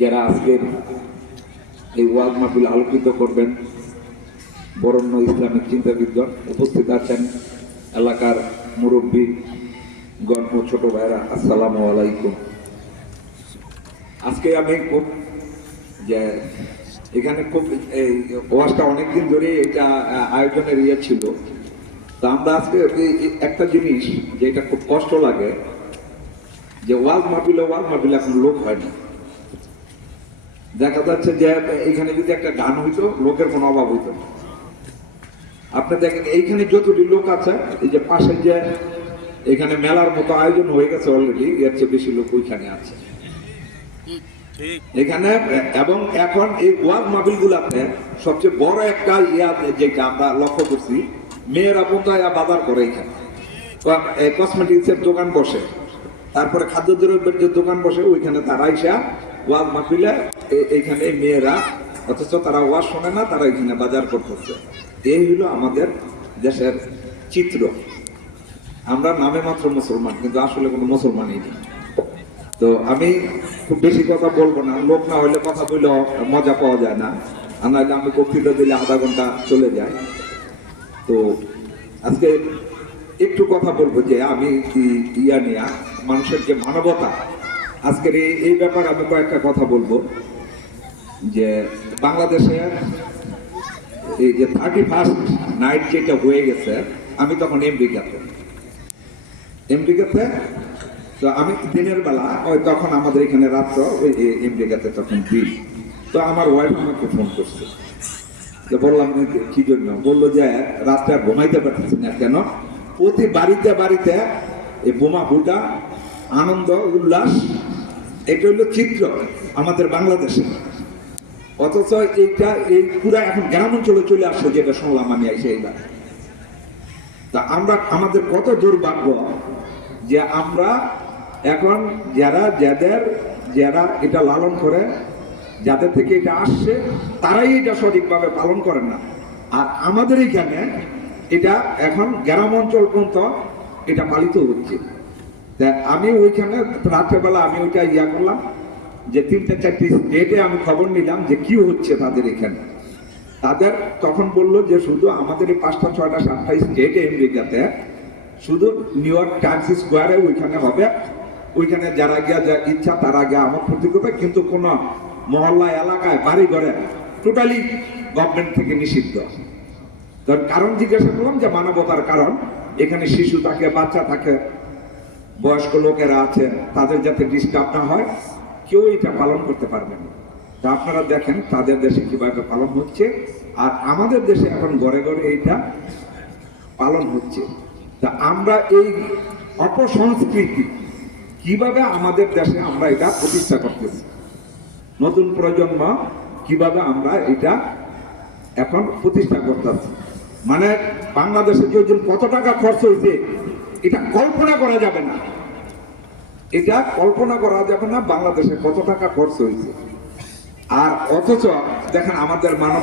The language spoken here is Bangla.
যারা আজকের এই ওয়াজ মাহফিল আলোকিত করবেন, বরেণ্য ইসলামিক চিন্তাবিদগণ উপস্থিত আছেন, এলাকার মুরব্বী গণ ও ছোট ভাইরা, আসসালামু আলাইকুম। আজকে আমি খুব যে এখানে খুব এই ওয়াজটা অনেকদিন ধরে এটা আয়োজনের ছিল। তো আমরা আজকে একটা জিনিস যেটা খুব কষ্ট লাগে যে ওয়াজ মাহফিলে এখন লোক হয় না। দেখা যাচ্ছে যে এইখানে যদি একটা গান হইতো, লোকের কোনো অভাব হইতো না। আপনি দেখেন এইখানে যতটি লোক আছে, এই যে পাশে যে এখানে মেলার মতো আয়োজন হয়ে গেছে অলরেডি, এর চেয়ে বেশি লোক ওইখানে আছে এখানে। এবং এখন এই ওয়াজ মাহফিল গুলাতে সবচেয়ে বড় একটা যেটা আমরা লক্ষ্য করছি, মেয়েরা বোধহয় বাজার করে এখানে, কসমেটিক্স এর দোকান বসে, তারপরে খাদ্যদ্রব্যের যে দোকান বসে, ওইখানে তারা এসে ওয়াজ মাহফিলে এইখানে মেয়েরা, অথচ তারা ওয়াজ শোনে না, তারা এখানে বাজার করতেছে। এই হলো আমাদের দেশের চিত্র। আমরা নামে মাত্র মুসলমান, কিন্তু আসলে কোনো মুসলমানই নেই। তো আমি খুব বেশি কথা বলবো না, লোক না হলে কথা বললে মজা পাওয়া যায় না, আর নাহলে আমি বক্তৃতা দিলে আধা ঘন্টা চলে যায়। তো আজকে একটু কথা বলবো যে আমি নিয়ে মানুষের যে মানবতা, আজকের এই ব্যাপারে আমি কয়েকটা কথা বলবো। যে বাংলাদেশে এই যে 31st নাইট যেটা হয়ে গেছে, আমি তখন আমেরিকাতে। তো আমি দিনের বেলা, ওই তখন আমাদের এখানে রাত্র, ওই আমেরিকাতে তখন দিন। তো আমার ওয়াইফ আমাকে ফোন করছে, তো বললাম কি জন্য? বললো যে রাত্রে আর ঘুমাইতে পারতেছি না। কেন? প্রতি বাড়িতে বাড়িতে এই বোমা ফুটা, আনন্দ উল্লাস, এটা হলো চিত্র আমাদের বাংলাদেশে। অথচ এইটা এই পুরা এখন গ্রাম অঞ্চলে চলে আসছে, যেটা শুনলাম আমি এইবার। তা আমরা, আমাদের কত দুর্ভাগ্য যে আমরা এখন যারা এটা লালন করে, যাদের থেকে এটা আসছে, তারাই এটা সঠিকভাবে পালন করেন না। আর আমাদের এখানে এটা এখন গ্রাম অঞ্চল পর্যন্ত এটা পালিত হচ্ছে। তা আমি ওইখানে রাত্রেবেলা আমি ওইটা করলাম যে 3-4টি স্টেটে আমি খবর নিলাম যে কি হচ্ছে তাদের এখানে। তাদের তখন বললো যে শুধু আমাদের এই 5টা 6টা 7টা স্টেটে আমেরিকাতে, শুধু নিউ ইয়র্ক টাইমস স্কোয়ারে ওইখানে হবে। ওইখানে যারা গিয়া যা ইচ্ছা তারা গিয়া আমার ক্ষতি করবে, কিন্তু কোনো মহল্লা এলাকায় বাড়ি ঘরে টোটালি গভর্নমেন্ট থেকে নিষিদ্ধ। কারণ জিজ্ঞাসা করলাম যে মানবতার কারণ, এখানে শিশু থাকে, বাচ্চা থাকে, বয়স্ক লোকেরা আছে, তাদের যাতে ডিস্টার্ব না হয়, কেউ এটা পালন করতে পারবে না। তা আপনারা দেখেন তাদের দেশে কিভাবে পালন হচ্ছে, আর আমাদের দেশে এখন ঘরে ঘরে এইটা পালন হচ্ছে। তা আমরা এই অপসংস্কৃতি কিভাবে আমাদের দেশে আমরা এটা প্রতিষ্ঠা করতেছি, নতুন প্রজন্ম কিভাবে আমরা এটা এখন প্রতিষ্ঠা করতেছি। মানে বাংলাদেশে যে কত টাকা খরচ হয়েছে, এটা কল্পনা করা যাবে না। এটা কল্পনা করা যাবে না বাংলাদেশে কত টাকা খরচ হয়েছে। আর অথচ দেখেন আমাদের মানব